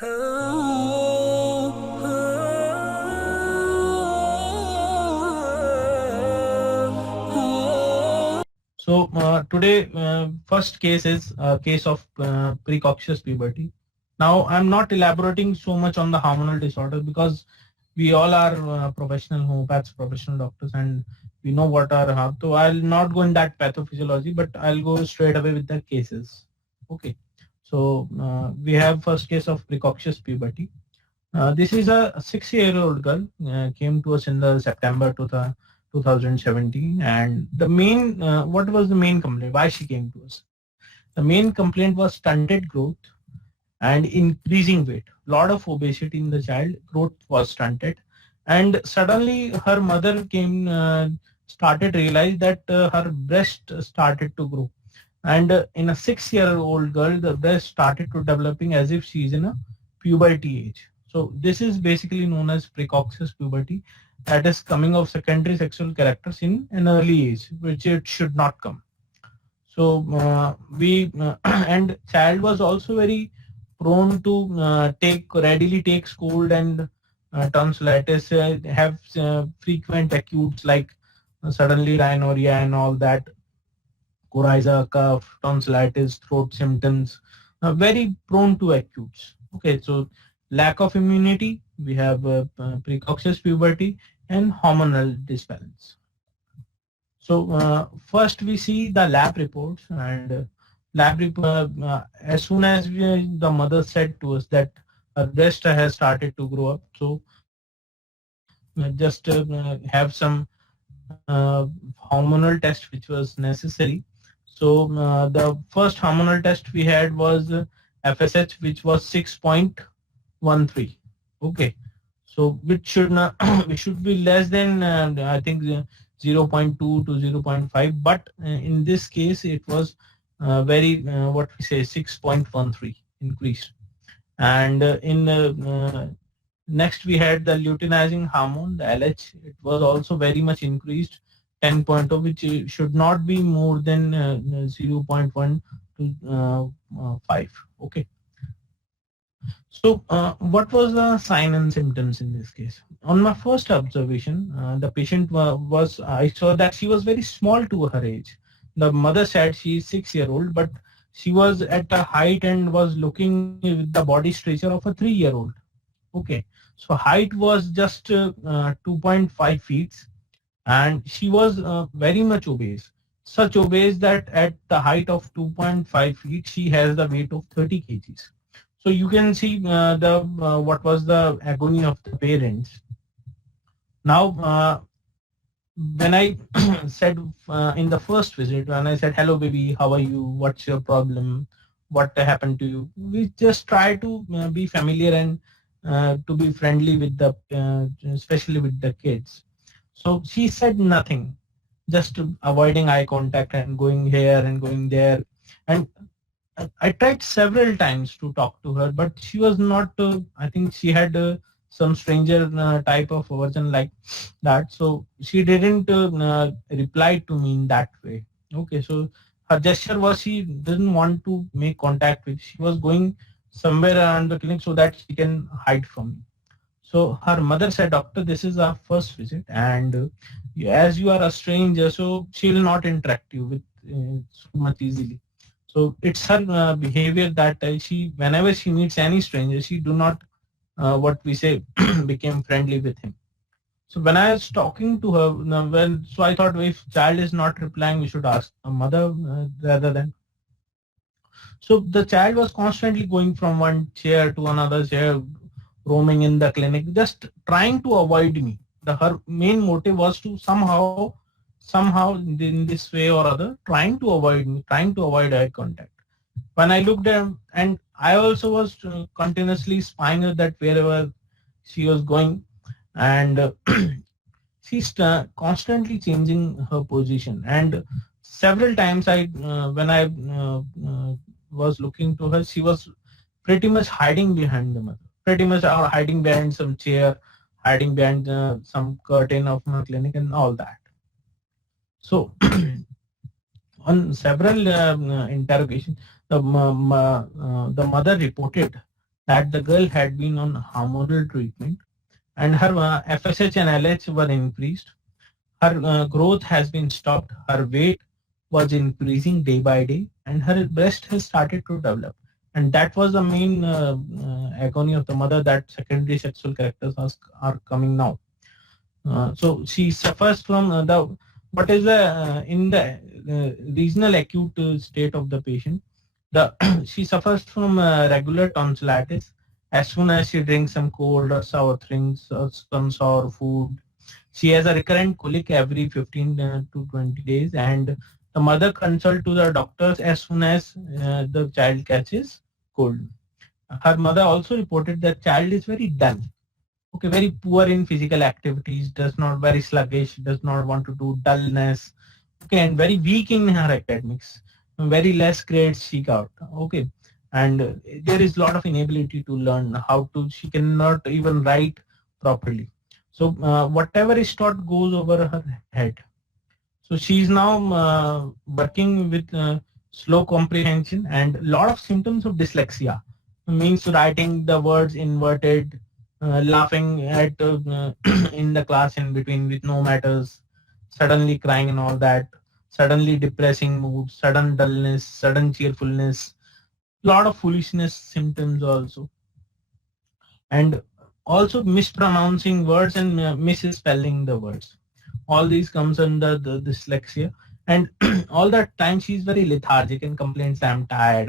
So today, first case is a case of precocious puberty. Now, I'm not elaborating so much on the hormonal disorder because we all are professional homeopaths, professional doctors, and we know what are. So I'll not go in that pathophysiology, but I'll go straight away with the cases. Okay. So we have first case of precocious puberty. This is a 6-year-old girl came to us in the September 2017, and the main what was the main complaint? Why she came to us? The main complaint was stunted growth and increasing weight. Lot of obesity in the child. Growth was stunted, and suddenly her mother came started realize that her breast started to grow, and in a 6-year-old girl the breast started to developing as if she is in a puberty age. So this is basically known as precocious puberty, that is coming of secondary sexual characters in an early age which it should not come. So we and child was also very prone to take readily take cold and tonsillitis, have frequent acutes like suddenly rhinorrhea and all that, coryza, cough, tonsillitis, throat symptoms, very prone to acutes. Okay, so lack of immunity, we have precocious puberty and hormonal disbalance. So first we see the lab reports, and as soon as the mother said to us that her breast has started to grow up, so just have some hormonal test which was necessary. So the first hormonal test we had was FSH, which was 6.13. Okay, so which should not which should be less than I think 0.2 to 0.5, but in this case it was very what we say 6.13 increased. And in next we had the luteinizing hormone, the LH. It was also very much increased, 10.0, which should not be more than 0.1 to 5. Okay. So what was the sign and symptoms in this case? On my first observation, the patient was, I saw that she was very small to her age. The mother said she is 6-year-old, but she was at a height and was looking with the body stature of a 3-year-old. Okay, so height was just 2.5 feet, and she was very much obese. Such obese that at the height of 2.5 feet, she has the weight of 30 kgs. So you can see the what was the agony of the parents. Now, when I said in the first visit, when I said, "Hello, baby, how are you? What's your problem? What happened to you?" We just try to be familiar and to be friendly with the, especially with the kids. So she said nothing, just avoiding eye contact and going here and going there. And I tried several times to talk to her, but she was not. I think she had some stranger type of version like that, so she didn't reply to me in that way. Okay, so her gesture was she didn't want to make contact with. She was going somewhere around the clinic so that she can hide from me. So her mother said, "Doctor, this is our first visit, and as you are a stranger, so she will not interact you with so much easily." So it's her behavior that she, whenever she meets any stranger, she do not what we say became friendly with him. So when I was talking to her, so I thought if child is not replying, we should ask a mother rather than. So the child was constantly going from one chair to another chair, roaming in the clinic, just trying to avoid me. Her main motive was to somehow in this way or other, trying to avoid me, trying to avoid eye contact. When I looked at, and I also was continuously spying her that wherever she was going, and she's constantly changing her position. And several times when I was looking to her, she was pretty much hiding behind the mother, pretty much or hiding behind some chair, hiding behind some curtain of my clinic and all that. So on several interrogation, the mother reported that the girl had been on hormonal treatment and her FSH and LH were increased. Her growth has been stopped. Her weight was increasing day by day, and her breast has started to develop. And that was the main agony of the mother, that secondary sexual characters are coming now. So she suffers from the what is the in the regional acute state of the patient. The she suffers from regular tonsillitis. As soon as she drinks some cold or sour drinks or some sour food, she has a recurrent colic every 15 to 20 days, and the mother consult to the doctors as soon as the child catches cold. Her mother also reported that child is very dull, okay, very poor in physical activities, does not, very sluggish, does not want to do, dullness, okay, and very weak in her academics, very less grades she got, okay, and there is a lot of inability to learn how to, she cannot even write properly. So whatever is taught goes over her head. So she is now working with slow comprehension and a lot of symptoms of dyslexia, means writing the words inverted, laughing at in the class in between with no matters, suddenly crying and all that, suddenly depressing mood, sudden dullness, sudden cheerfulness, lot of foolishness symptoms also, and also mispronouncing words and misspelling the words. All these comes under the dyslexia, and all that time she's very lethargic and complains, I'm tired,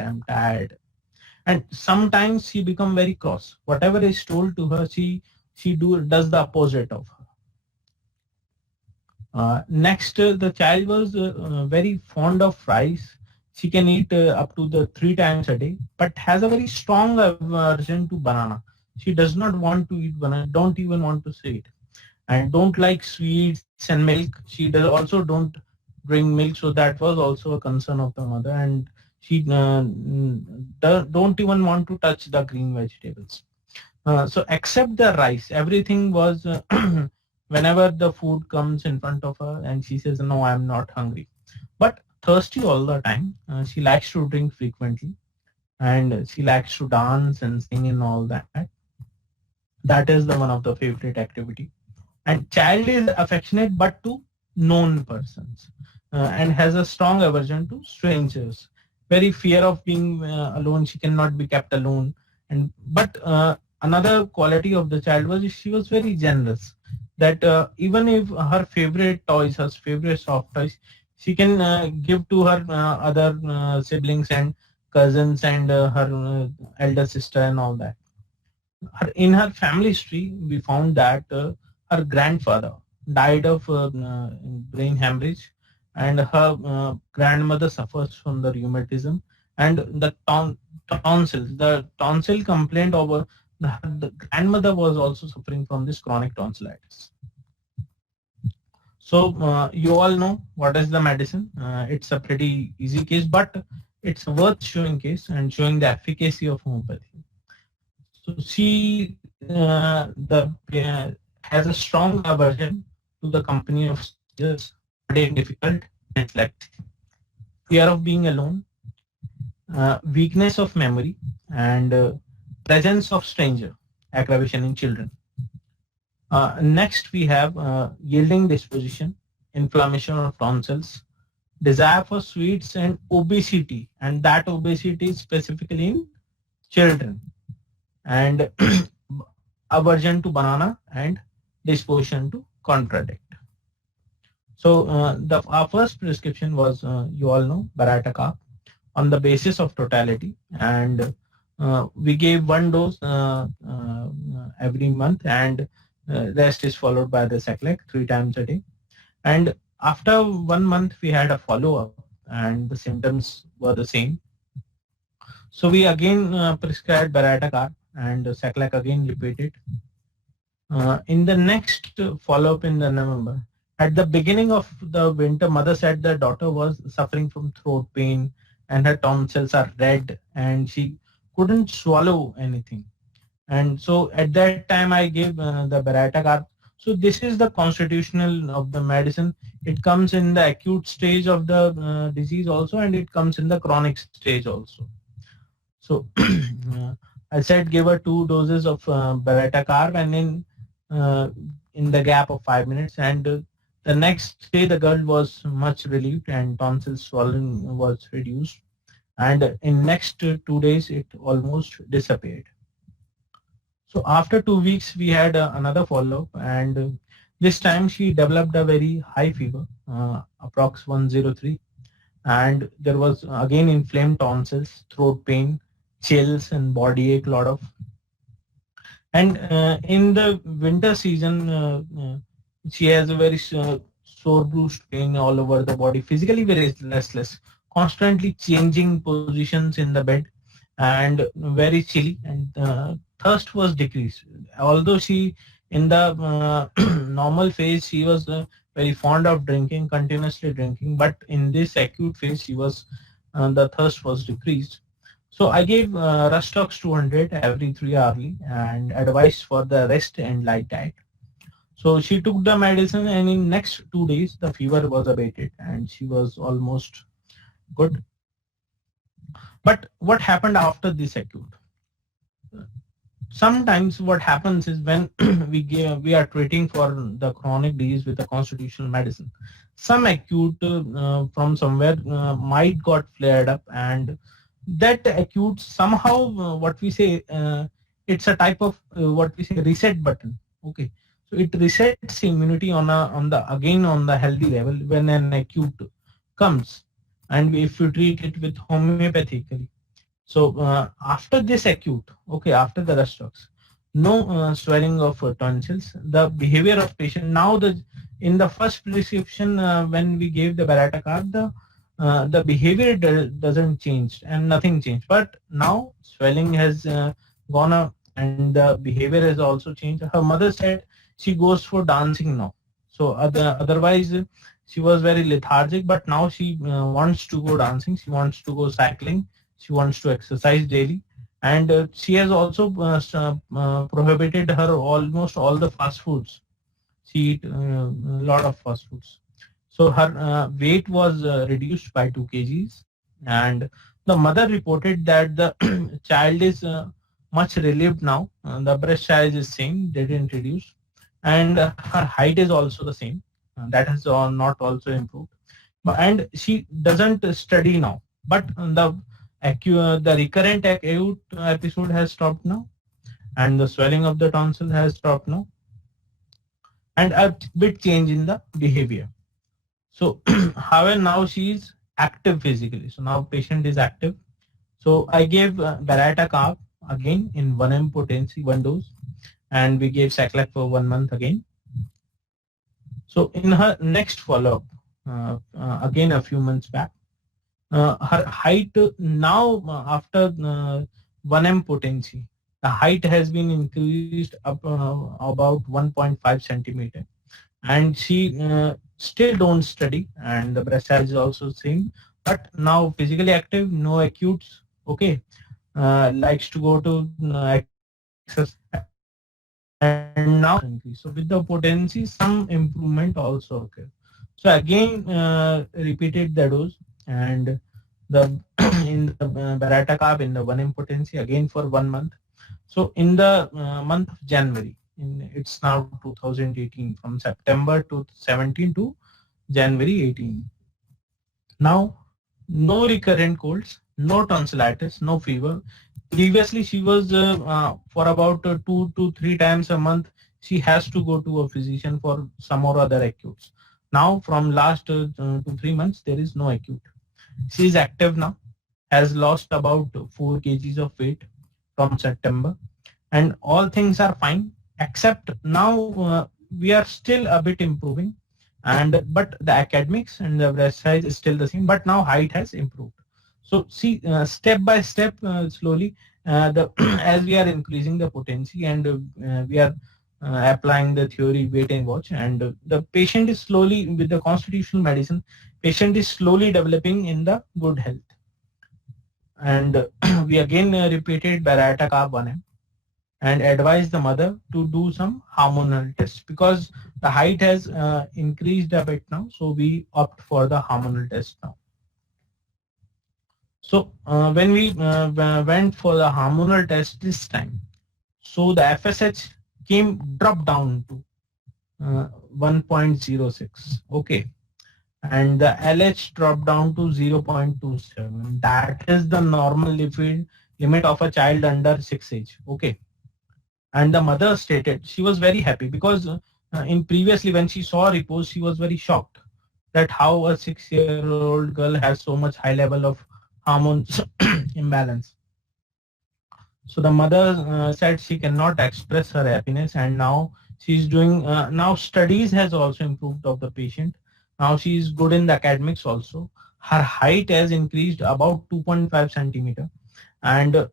and sometimes she become very cross. Whatever is told to her, she does the opposite of her. Next, the child was very fond of rice. She can eat up to the 3 times a day, but has a very strong aversion to banana. She does not want to eat banana, don't even want to say it, and don't like sweets and milk. She does also don't drink milk, so that was also a concern of the mother, and she don't even want to touch the green vegetables. So except the rice, everything was whenever the food comes in front of her and she says, no, I'm not hungry. But thirsty all the time. She likes to drink frequently, and she likes to dance and sing and all that. That is the one of the favorite activity. And child is affectionate but to known persons, and has a strong aversion to strangers. Very fear of being alone. She cannot be kept alone. And but another quality of the child was she was very generous. That even if her favorite toys, her favorite soft toys, she can give to her other siblings and cousins and her elder sister and all that. In her family history, we found that her grandfather died of brain hemorrhage, and her grandmother suffers from the rheumatism and the tonsils. The tonsil complaint over the grandmother was also suffering from this chronic tonsillitis. So you all know what is the medicine. It's a pretty easy case, but it's worth showing case and showing the efficacy of homeopathy. So she has a strong aversion to the company of strangers, finding difficult dyslexia, fear of being alone, weakness of memory, and presence of stranger, aggravation in children. Next, we have yielding disposition, inflammation of tonsils, desire for sweets, and obesity, and that obesity is specifically in children, and aversion to banana and disposition to contradict. So our first prescription was, you all know, Baratakar on the basis of totality, and we gave 1 dose every month, and rest is followed by the Seclec 3 times a day. And after 1 month, we had a follow-up, and the symptoms were the same. So we again prescribed Baratakar, and Seclec again repeated. In the next follow-up in the November, at the beginning of the winter, mother said the daughter was suffering from throat pain and her tonsils are red and she couldn't swallow anything. And so at that time I gave the Baratakar. So this is the constitutional of the medicine. It comes in the acute stage of the disease also, and it comes in the chronic stage also. So I said give her 2 doses of Beta-Carb, and uh, in the gap of 5 minutes, and the next day the girl was much relieved and tonsil swelling was reduced, and in next 2 days it almost disappeared. So after 2 weeks we had another follow-up, and this time she developed a very high fever, approx 103, and there was again inflamed tonsils, throat pain, chills, and body ache, lot of. And in the winter season, she has a very sore, bruised pain all over the body, physically very restless, constantly changing positions in the bed, and very chilly, and thirst was decreased. Although she, in the normal phase, she was very fond of drinking, continuously drinking, but in this acute phase, she was the thirst was decreased. So I gave Rustox 200 every 3 hourly and advice for the rest and light diet. So she took the medicine, and in next 2 days the fever was abated and she was almost good. But what happened after this acute? Sometimes what happens is when we are treating for the chronic disease with the constitutional medicine, some acute from somewhere might got flared up, and that acute somehow what we say, it's a type of what we say reset button. Okay, so it resets immunity on the healthy level when an acute comes, and if you treat it with homeopathically. So after this acute, okay, after the Rustox, no swelling of tonsils. The behavior of patient now, the in the first prescription when we gave the Baratakar, the behavior doesn't change and nothing changed. But now swelling has gone up and the behavior has also changed. Her mother said she goes for dancing now. So otherwise she was very lethargic, but now she wants to go dancing. She wants to go cycling. She wants to exercise daily, and she has also prohibited her almost all the fast foods. She eat a lot of fast foods. So her weight was reduced by 2 kgs, and the mother reported that the child is much relieved now. The breast size is same, they didn't reduce, and her height is also the same. That has not also improved. And she doesn't study now, but the recurrent acute episode has stopped now, and the swelling of the tonsil has stopped now, and a bit change in the behavior. So however, now she is active physically. So now patient is active. So I gave Baratakar again in 1 m potency, 1 dose, and we gave Saclac for 1 month again. So in her next follow-up, again a few months back, her height now after 1 m potency, the height has been increased up about 1.5 centimeter, and she still don't study, and the breast size is also same, but now physically active, no acutes. Okay, likes to go to exercise, and now so with the potency some improvement also occurred. So again repeated the dose, and the in the Baratakab in the 1 m potency again for 1 month. So in the month of January, it's now 2018, from September to 17 to January 18. Now, no recurrent colds, no tonsillitis, no fever. Previously, she was for about 2 to 3 times a month, she has to go to a physician for some or other acutes. Now, from last 2 3 months, there is no acute. She is active now, has lost about 4 kgs of weight from September, and all things are fine, except now we are still a bit improving, and but the academics and the breast size is still the same, but now height has improved. So see, step by step, slowly, the as we are increasing the potency, and we are applying the theory wait and watch, and the patient is slowly, with the constitutional medicine, patient is slowly developing in the good health. And we again repeated Baratakab 1M and advise the mother to do some hormonal tests, because the height has increased a bit now, so we opt for the hormonal test now. So when we went for the hormonal test this time, so the FSH dropped down to 1.06. Okay, and the LH dropped down to 0.27. That is the normal limit of a child under 6 age. Okay, and the mother stated she was very happy because in previously when she saw reports, she was very shocked that how a 6-year-old girl has so much high level of hormones imbalance. So the mother said she cannot express her happiness, and now she's doing. Now studies has also improved of the patient. Now she is good in the academics also. Her height has increased about 2.5 centimeter, and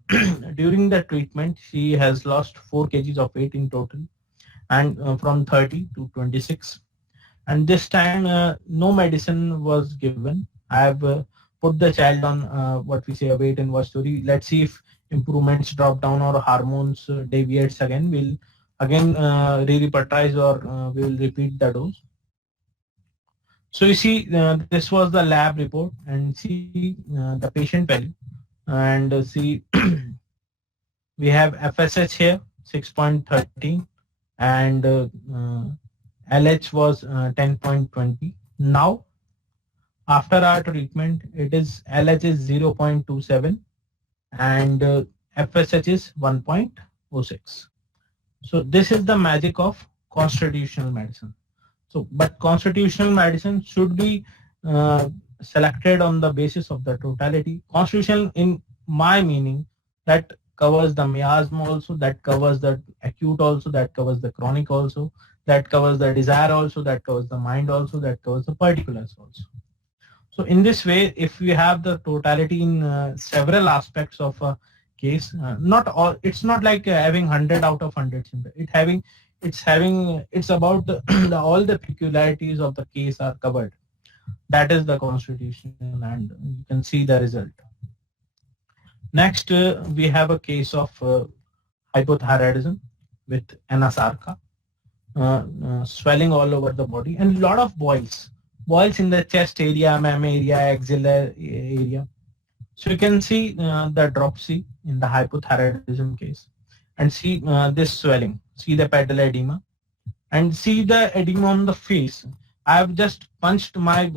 during the treatment she has lost 4 kgs of weight in total, and from 30 to 26. And this time no medicine was given. I have put the child on what we say a wait and watch story. Let's see if improvements drop down or hormones deviates again. We'll again re-repeatize or we will repeat the dose. So you see this was the lab report, and see the patient value, and see we have FSH here 6.13, and LH was 10.20. Now after our treatment, it is LH is 0.27 and FSH is 1.06. So this is the magic of constitutional medicine. So, but constitutional medicine should be selected on the basis of the totality. Constitutional, in my meaning, that covers the miasma also, that covers the acute also, that covers the chronic also, that covers the desire also, that covers the mind also, that covers the particulars also. So in this way, if we have the totality in several aspects of a case, not all, it's not like having 100 out of 100 symptoms. It's about all the peculiarities of the case are covered. That is the constitution, and you can see the result. Next, we have a case of hypothyroidism with anasarca, swelling all over the body, and a lot of boils in the chest area, mammary area, axillary area. So you can see the dropsy in the hypothyroidism case, and see this swelling, see the pedal edema, and see the edema on the face. I have just punched my,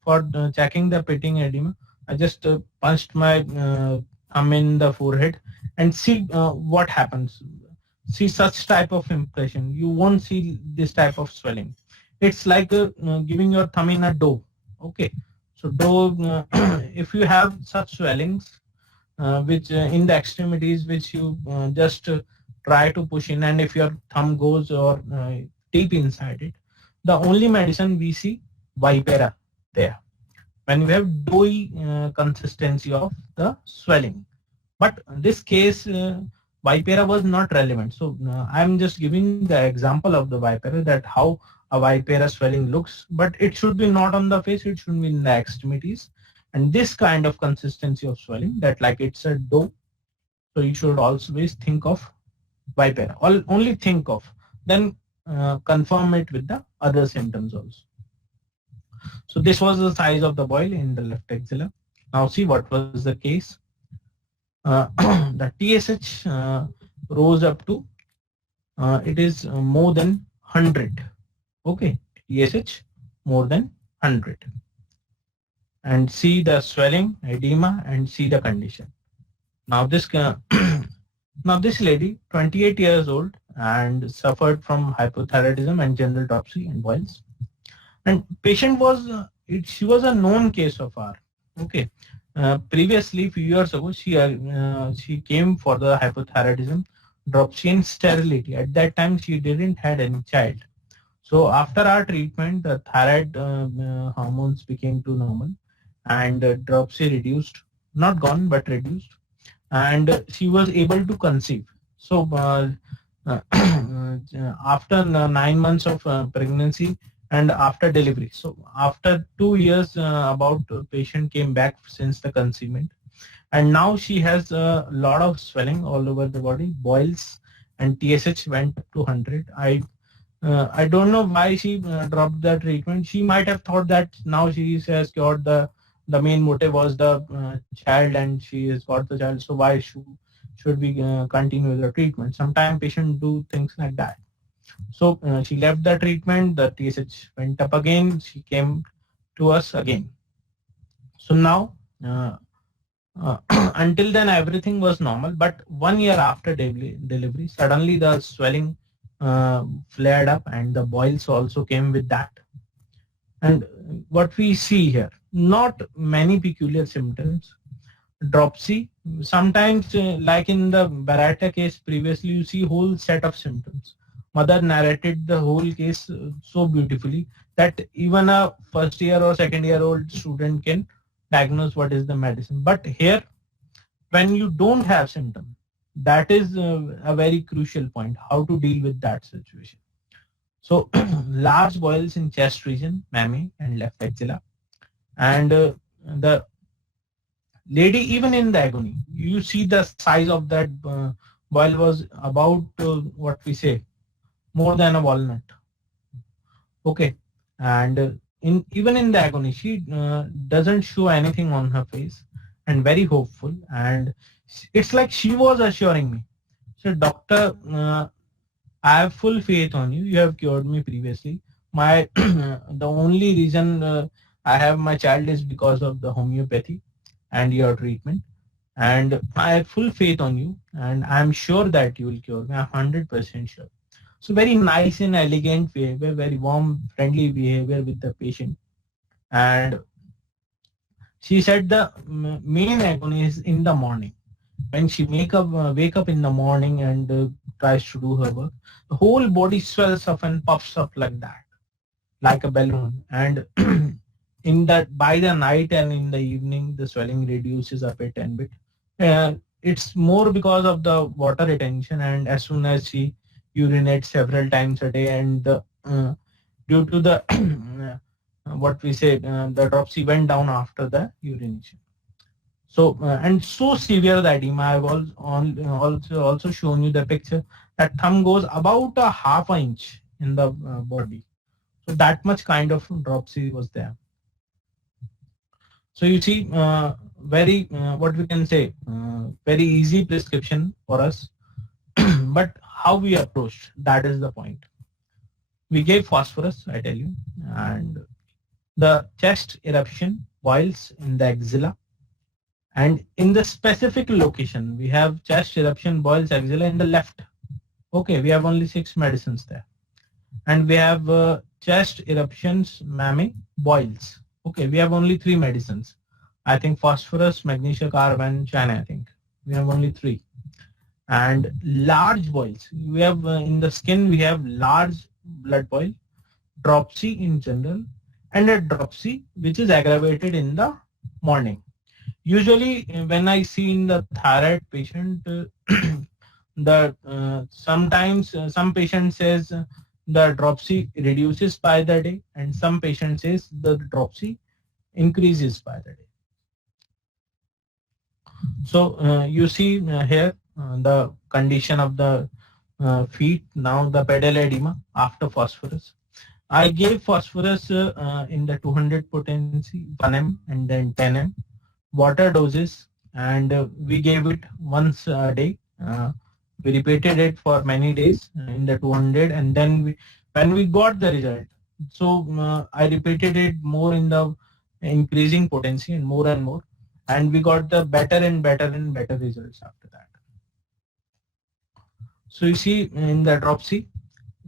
for checking the pitting edema, I just punched my thumb in the forehead and see what happens. See such type of impression. You won't see this type of swelling. It's like giving your thumb in a dough. Okay, so dough, if you have such swellings, which in the extremities, which you just try to push in, and if your thumb goes or deep inside it, the only medicine we see Vipera there. When we have doughy consistency of the swelling, but in this case Vipera was not relevant. So I'm just giving the example of the Vipera, that how a Vipera swelling looks, but it should be not on the face, it should be in the extremities. And this kind of consistency of swelling, that like it's a dough, so you should always think of Vipera. Only think of, then confirm it with the other symptoms also. So this was the size of the boil in the left axilla. Now see what was the case. The TSH rose up to, it is more than 100. Okay, TSH more than 100. And see the swelling, edema, and see the condition. Now this now this lady, 28 years old, and suffered from hypothyroidism and general dropsy and boils. And patient was, she was a known case of R. Okay, previously, few years ago, she came for the hypothyroidism, dropsy and sterility. At that time, she didn't had any child. So after our treatment, the thyroid hormones became to normal, and dropsy reduced, not gone but reduced, and she was able to conceive. So after 9 months of pregnancy and after delivery, so after 2 years, about patient came back since the conceivement, and now she has a lot of swelling all over the body, boils, and TSH went up to 100. I don't know why she dropped the treatment. She might have thought that now she has cured the the main motive was the child, and she has got the child, so why should we continue the treatment? Sometimes patients do things like that. So she left the treatment, the TSH went up again, she came to us again. So now, uh, until then everything was normal, but 1 year after delivery, suddenly the swelling flared up and the boils also came with that. And what we see here, not many peculiar symptoms. Dropsy, sometimes like in the Barata case previously, you see whole set of symptoms. Mother narrated the whole case so beautifully that even a first year or second year old student can diagnose what is the medicine. But here, when you don't have symptom, that is a very crucial point, how to deal with that situation. So large boils in chest region, mammae and left axilla, and the lady, even in the agony, you see the size of that boil was about what we say, more than a walnut. Okay, and in even in the agony, she doesn't show anything on her face, and very hopeful. And it's like she was assuring me, so doctor, I have full faith on you. You have cured me previously. My the only reason I have my child is because of the homeopathy and your treatment. And I have full faith on you, and I'm sure that you will cure me. I'm 100% sure. So very nice and elegant behavior, very warm, friendly behavior with the patient. And she said the main agony is in the morning. When she wake up in the morning and tries to do her work, the whole body swells up and puffs up like that, like a balloon. And in that, by the night and in the evening, the swelling reduces a bit and bit. It's more because of the water retention, and as soon as she urinates several times a day, and due to the what we say, the dropsy went down after the urination. So and so severe the edema. I've also shown you the picture. That thumb goes about a half an inch in the body. So that much kind of dropsy was there. So you see, very what we can say, very easy prescription for us. But how we approached, that is the point. We gave phosphorus, I tell you, and the chest eruption, boils in the axilla, and in the specific location, we have chest eruption, boils, axilla in the left. Okay, we have only 6 medicines there. And we have chest eruptions, mammae, boils. Okay, we have only 3 medicines. I think phosphorus, magnesia carb, and China, I think. We have only 3. And large boils. We have in the skin, we have large blood boil, dropsy in general, and a dropsy which is aggravated in the morning. Usually, when I see in the thyroid patient, the sometimes some patient says the dropsy reduces by the day, and some patient says the dropsy increases by the day. So you see here the condition of the feet, now the pedal edema after phosphorus. I gave phosphorus in the 200 potency, 1 m and then 10 m, water doses, and we gave it once a day. We repeated it for many days in the 200, and then when we got the result, so I repeated it more in the increasing potency and more, and we got the better and better and better results after that. So you see in the dropsy,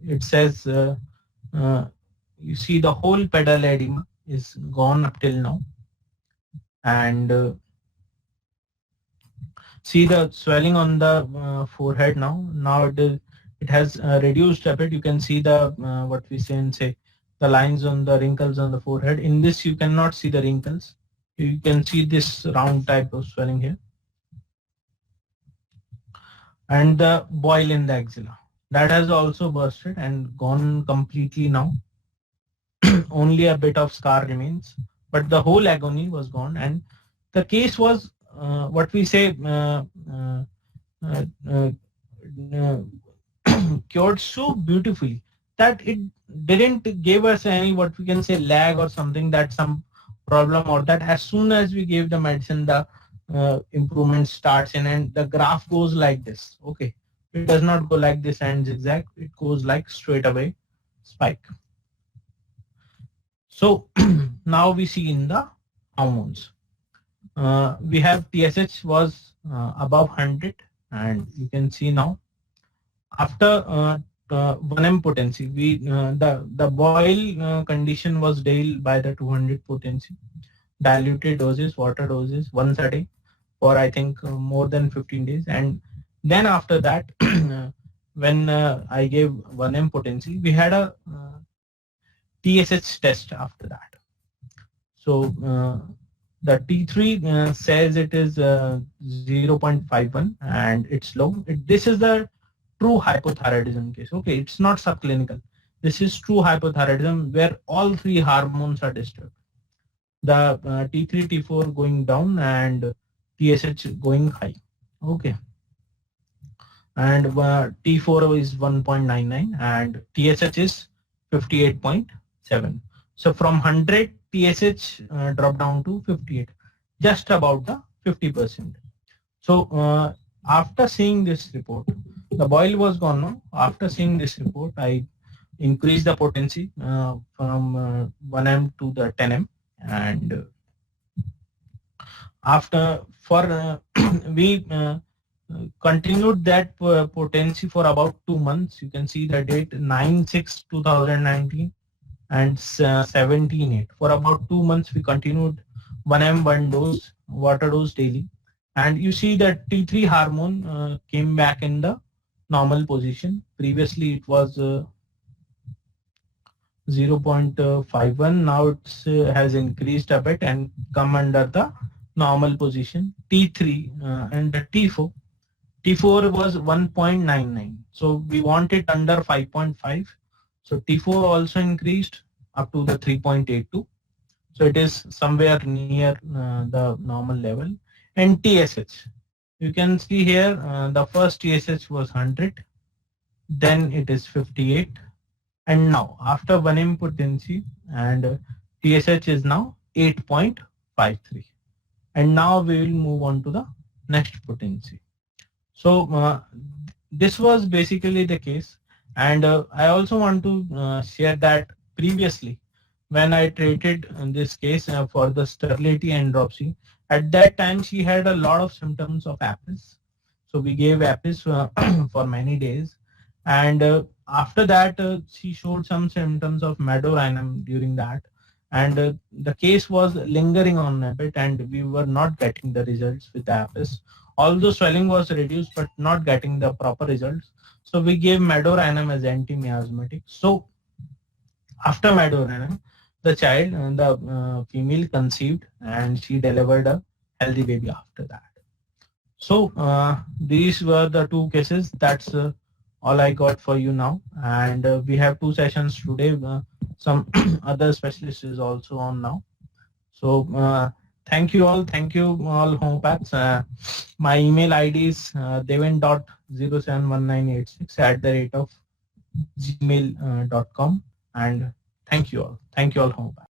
it says you see the whole pedal edema is gone up till now, and see the swelling on the forehead now. Now it has reduced a bit. You can see the what we say the lines on the wrinkles on the forehead. In this you cannot see the wrinkles. You can see this round type of swelling here, and the boil in the axilla, that has also bursted and gone completely now. Only a bit of scar remains, but the whole agony was gone, and the case was what we say uh, uh, uh, cured so beautifully that it didn't give us any what we can say lag or something, that some problem, or that as soon as we give the medicine, the improvement starts in, and the graph goes like this. Okay, it does not go like this and zigzag. It goes like straight away spike. So now we see in the hormones. We have TSH was above 100, and you can see now after 1M potency, the boil condition was dealt by the 200 potency, diluted doses, water doses once a day for I think more than 15 days, and then after that, when I gave 1M potency, we had a TSH test after that. So the T3 says it is 0.51 and it's low. This is the true hypothyroidism case. Okay, it's not subclinical. This is true hypothyroidism where all three hormones are disturbed. The T3, T4 going down and TSH going high. Okay. And T4 is 1.99 and TSH is 58.7. So from 100, TSH dropped down to 58, just about the 50%. So after seeing this report, the boil was gone now. After seeing this report, I increased the potency from 1M to the 10M, and after we continued that potency for about 2 months. You can see the date 9/6/2019 and 17/8. For about 2 months, we continued 1M 1 dose, water dose daily. And you see that T3 hormone came back in the normal position. Previously, it was 0.51. Now it has increased a bit and come under the normal position. T3 and the T4. T4 was 1.99. So we want it under 5.5. So T4 also increased up to the 3.82. So it is somewhere near the normal level. And TSH, you can see here the first TSH was 100, then it is 58, and now after 1M potency and TSH is now 8.53. And now we will move on to the next potency. So this was basically the case, and I also want to share that previously when I treated in this case for the sterility and dropsy, at that time she had a lot of symptoms of apis. So we gave apis for many days, and after that she showed some symptoms of meadorrhinum during that, and the case was lingering on a bit, and we were not getting the results with the apis. Although swelling was reduced, but not getting the proper results. So we gave meadorrhinum as anti-miasmatic. So after meadorrhinum, the child and the female conceived, and she delivered a healthy baby after that. So these were the two cases. That's all I got for you now. And we have 2 sessions today. Some other specialists is also on now. So thank you all homeopaths. My email ID is devan.071986@gmail.com, and thank you all homeopaths.